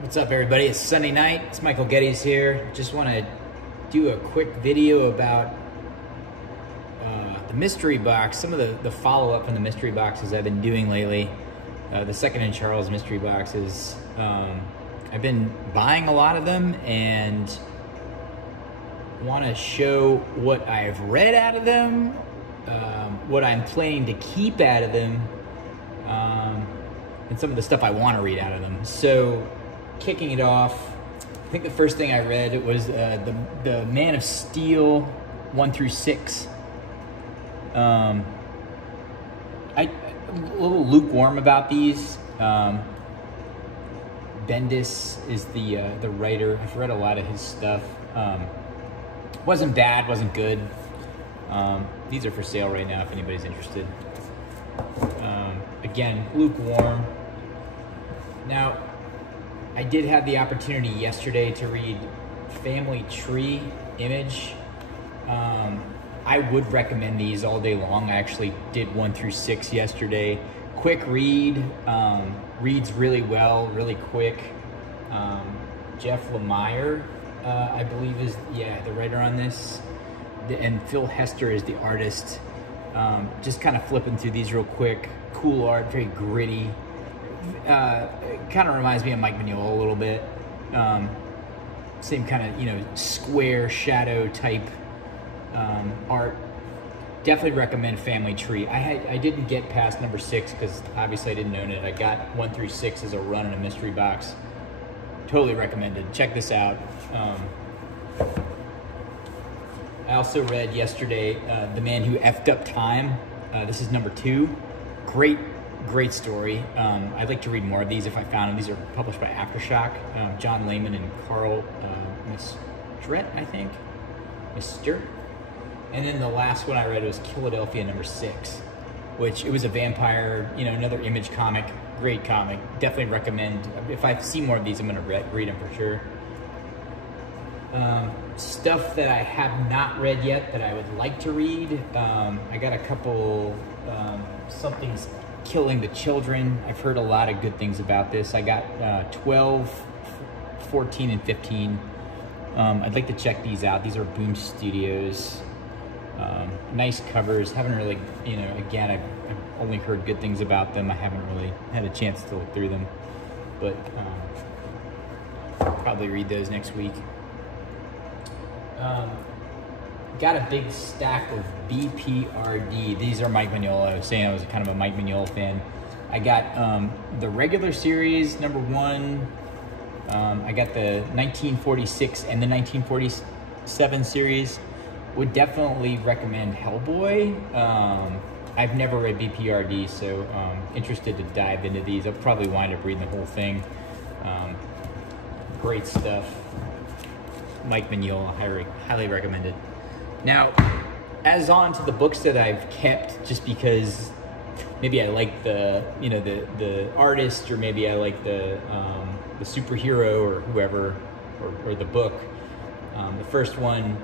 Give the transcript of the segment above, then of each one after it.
What's up, everybody? It's Sunday night. It's Michael Geddes here. Just want to do a quick video about the mystery box, some of the follow-up from the mystery boxes I've been doing lately. The Second and Charles mystery boxes. I've been buying a lot of them and want to show what I've read out of them, what I'm planning to keep out of them, and some of the stuff I want to read out of them. So, kicking it off, I think the first thing I read was the Man of Steel 1 through 6. I'm a little lukewarm about these. Bendis is the writer. I've read a lot of his stuff. Wasn't bad, wasn't good. These are for sale right now if anybody's interested. Again, lukewarm. Now, I did have the opportunity yesterday to read Family Tree Image. I would recommend these all day long. I actually did 1 through 6 yesterday. Quick read, reads really well, really quick. Jeff Lemire, I believe is, the writer on this. And Phil Hester is the artist. Just kind of flipping through these real quick. Cool art, very gritty. Kind of reminds me of Mike Mignola a little bit. Same kind of, square shadow type art. Definitely recommend Family Tree. I didn't get past number 6 because obviously I didn't own it. I got 1 through 6 as a run in a mystery box. Totally recommended. Check this out. I also read yesterday The Man Who Effed Up Time. This is number 2. Great story. I'd like to read more of these if I found them. These are published by Aftershock. John Layman and Carl Mistret, I think. Mistert. And then the last one I read was Philadelphia number 6, which it was a vampire, another Image comic. Great comic. Definitely recommend. If I see more of these, I'm going to read them for sure. Stuff that I have not read yet that I would like to read. I got a couple, Something's Killing the Children. I've heard a lot of good things about this. I got 12, 14, and 15. I'd like to check these out. These are Boom Studios. Nice covers. Haven't really, again, I've only heard good things about them. I haven't really had a chance to look through them, but probably read those next week. Got a big stack of BPRD. These are Mike Mignola. I was saying I was kind of a Mike Mignola fan. I got the regular series, number 1. I got the 1946 and the 1947 series. Would definitely recommend Hellboy. I've never read BPRD, so interested to dive into these. I'll probably wind up reading the whole thing. Great stuff. Mike Mignola, highly recommended. Now, as on to the books that I've kept, just because maybe I like the artist, or maybe I like the superhero or whoever, or the book. The first one,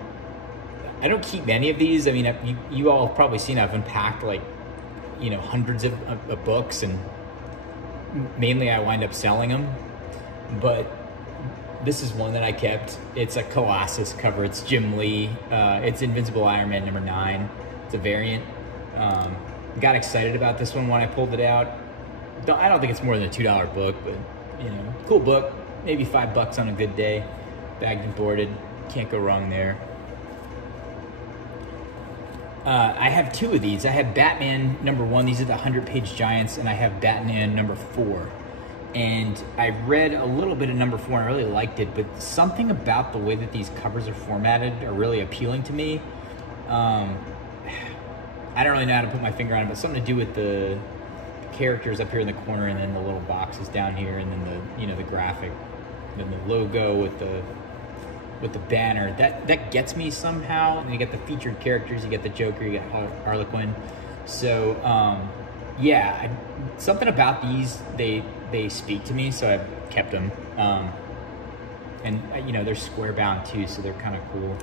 I don't keep many of these. I mean, you all have probably seen I've unpacked hundreds of books, and mainly I wind up selling them. But this is one that I kept. It's a Colossus cover. It's Jim Lee. It's Invincible Iron Man number 9. It's a variant. Got excited about this one when I pulled it out. I don't think it's more than a $2 book, but cool book. Maybe $5 on a good day. Bagged and boarded. Can't go wrong there. I have 2 of these. I have Batman number 1. These are the 100-page giants, and I have Batman number 4. And I read a little bit of number 4 and I really liked it, but something about the way that these covers are formatted are really appealing to me. I don't really know how to put my finger on it, but something to do with the characters up here in the corner, and then the little boxes down here, and then the graphic, then the logo with the banner. That gets me somehow. And you get the featured characters, you get the Joker, you get Harlequin. So something about these, they speak to me, so I've kept them. And they're square bound too, so they're kind of cool.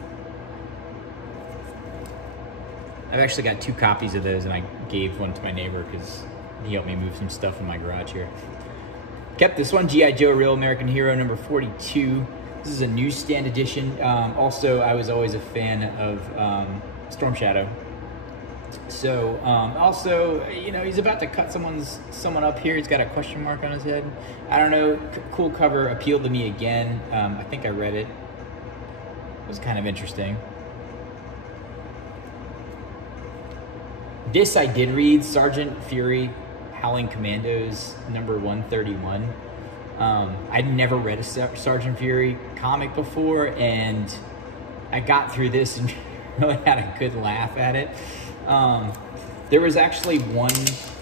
I've actually got 2 copies of those, and I gave one to my neighbor because he helped me move some stuff in my garage here. Kept this one, G.I. Joe Real American Hero number 42. This is a newsstand edition. Also, I was always a fan of Storm Shadow. So, also, you know, he's about to cut someone up here. He's got a question mark on his head. I don't know. Cool cover, appealed to me again. I think I read it. It was kind of interesting. This I did read, Sergeant Fury, Howling Commandos, number 131. I'd never read a Sergeant Fury comic before, and I got through this and really had a good laugh at it. There was actually one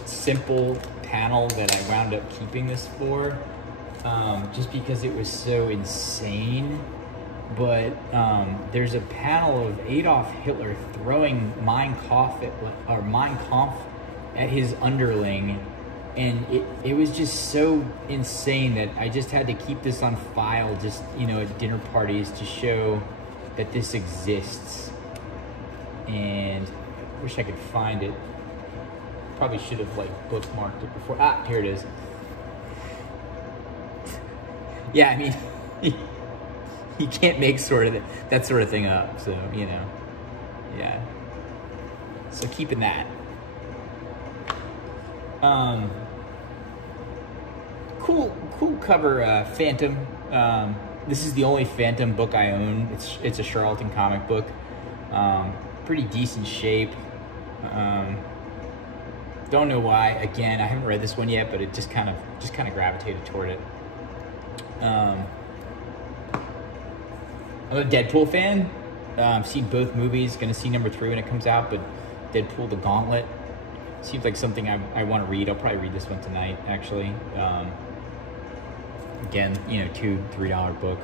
simple panel that I wound up keeping this for, just because it was so insane. But there's a panel of Adolf Hitler throwing Mein Kampf at his underling, and it was just so insane that I just had to keep this on file, just, you know, at dinner parties to show that this exists. And I wish I could find it. Probably should have like bookmarked it before. Ah, here it is. Yeah, I mean, you can't make that sort of thing up. So, you know, yeah. So keeping that. Cool cover, Phantom. This is the only Phantom book I own. It's a Charlton comic book. Pretty decent shape. Don't know why. Again, I haven't read this one yet, but it just kind of gravitated toward it. I'm a Deadpool fan. I've seen both movies. Gonna see number 3 when it comes out, but Deadpool the Gauntlet seems like something I want to read. I'll probably read this one tonight, actually. Again, you know, $2-3 book.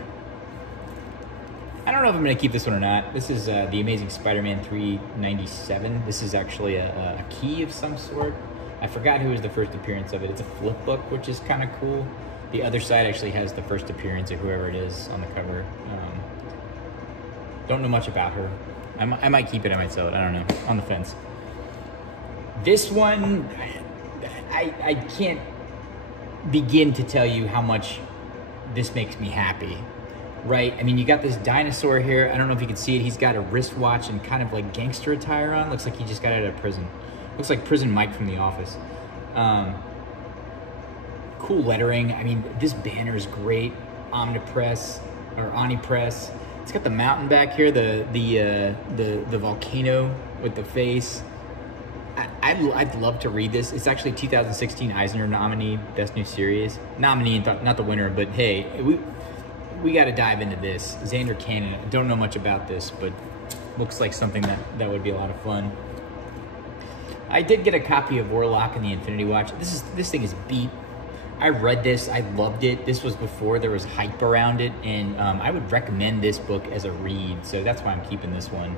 I don't know if I'm going to keep this one or not. This is The Amazing Spider-Man 397. This is actually a key of some sort. I forgot who was the first appearance of it. It's a flip book, which is kind of cool. The other side actually has the first appearance of whoever it is on the cover. Don't know much about her. I might keep it, I might sell it. I don't know. On the fence. This one, I can't begin to tell you how much this makes me happy. Right? I mean, you got this dinosaur here. I don't know if you can see it. He's got a wristwatch and kind of like gangster attire on. Looks like he just got out of prison. Looks like Prison Mike from The Office. Cool lettering. I mean, this banner is great. Omnipress or Omnipress. It's got the mountain back here, the volcano with the face. I'd love to read this. It's actually 2016 Eisner nominee, Best New Series. Nominee, not the winner, but hey, we got to dive into this. Xander Cannon, I don't know much about this, but looks like something that would be a lot of fun. I did get a copy of Warlock and the Infinity Watch. This thing is beat. I read this, I loved it. This was before there was hype around it, and I would recommend this book as a read, so that's why I'm keeping this one.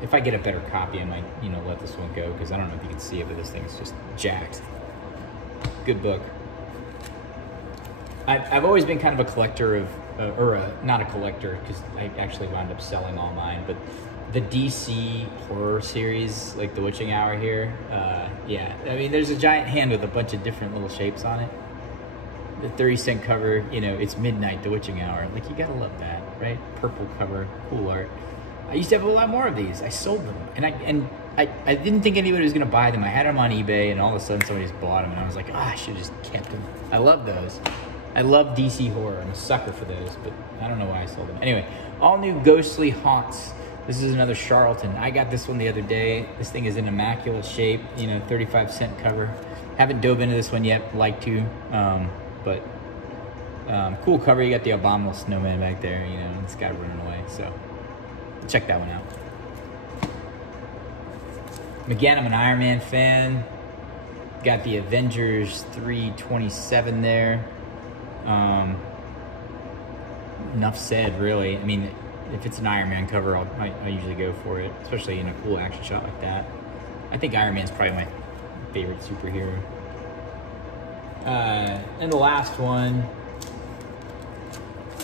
If I get a better copy, I might, you know, let this one go, because I don't know if you can see it, but this thing's just jacked. Good book. I've always been kind of a collector of, not a collector, because I actually wound up selling all mine, but the DC horror series, like The Witching Hour here, yeah. I mean, there's a giant hand with a bunch of different little shapes on it. The 30-cent cover, you know, it's midnight, The Witching Hour. Like, you gotta love that, right? Purple cover, cool art. I used to have a lot more of these. I sold them, and I didn't think anybody was gonna buy them. I had them on eBay, and all of a sudden somebody just bought them, and I was like, I should have just kept them. I love those. I love DC horror. I'm a sucker for those, but I don't know why I sold them. Anyway, all new Ghostly Haunts. This is another Charlton. I got this one the other day. This thing is in immaculate shape, you know, 35-cent cover. Haven't dove into this one yet, like to, but cool cover. You got the abominable snowman back there, you know, this guy running away, so check that one out. Again, I'm an Iron Man fan. Got the Avengers 327 there. Enough said, really. I mean, if it's an Iron Man cover, I usually go for it, especially in a cool action shot like that. I think Iron Man's probably my favorite superhero. And the last one,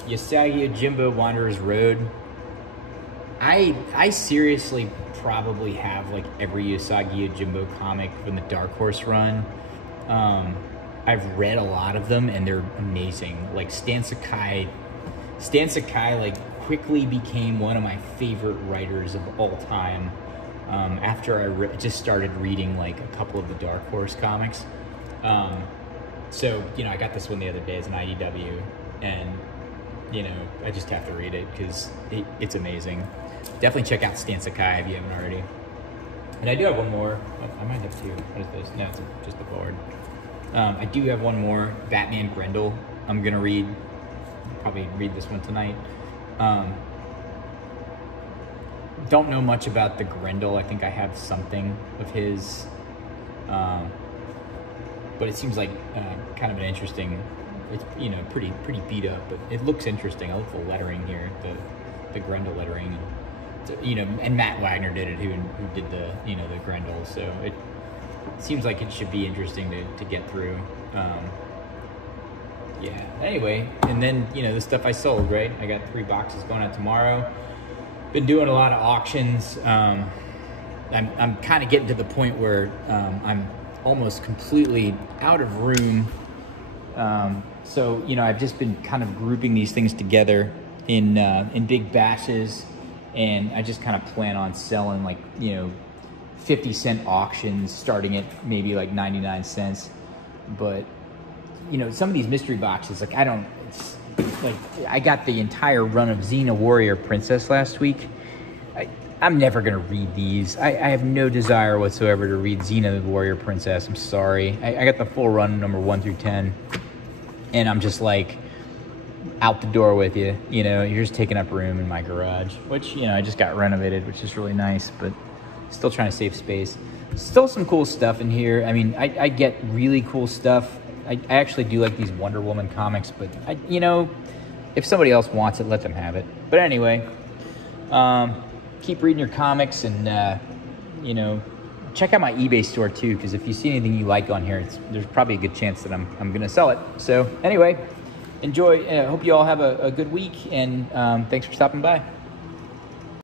Usagi Yojimbo Wanderer's Road. I seriously probably have like every Usagi Yojimbo comic from the Dark Horse run. I've read a lot of them, and they're amazing. Like Stan Sakai like quickly became one of my favorite writers of all time. After I just started reading like a couple of the Dark Horse comics. So, you know, I got this one the other day as an IDW, and, you know, I just have to read it because it's amazing. Definitely check out Stan Sakai if you haven't already. And I do have one more. I might have two. What is this? No, it's just the forward. I do have one more, Batman Grendel. I'm going to probably read this one tonight. Don't know much about the Grendel. I think I have something of his, but it seems like kind of an interesting. It's, you know, pretty beat up, but it looks interesting. I look for the lettering here, the Grendel lettering, and, you know, and Matt Wagner did it, who did the, you know, the Grendel. So it seems like it should be interesting to get through. Yeah. Anyway, and then, you know, the stuff I sold, right? I got 3 boxes going out tomorrow. Been doing a lot of auctions. I'm kind of getting to the point where I'm almost completely out of room. So, you know, I've just been kind of grouping these things together in big batches, and I just kind of plan on selling, like, you know, 50-cent auctions, starting at maybe like 99 cents. But, you know, some of these mystery boxes, like, it's like, I got the entire run of Xena Warrior Princess last week. I'm never going to read these. I have no desire whatsoever to read Xena Warrior Princess. I'm sorry. I got the full run, number 1 through 10. And I'm just like, out the door with you. You know, you're just taking up room in my garage, which, you know, I just got renovated, which is really nice, but still trying to save space. Still some cool stuff in here. I mean, I get really cool stuff. I actually do like these Wonder Woman comics, but, you know, if somebody else wants it, let them have it. But anyway, keep reading your comics, and, you know, check out my eBay store too, because if you see anything you like on here, there's probably a good chance that I'm going to sell it. So anyway, enjoy. Hope you all have a good week, and thanks for stopping by.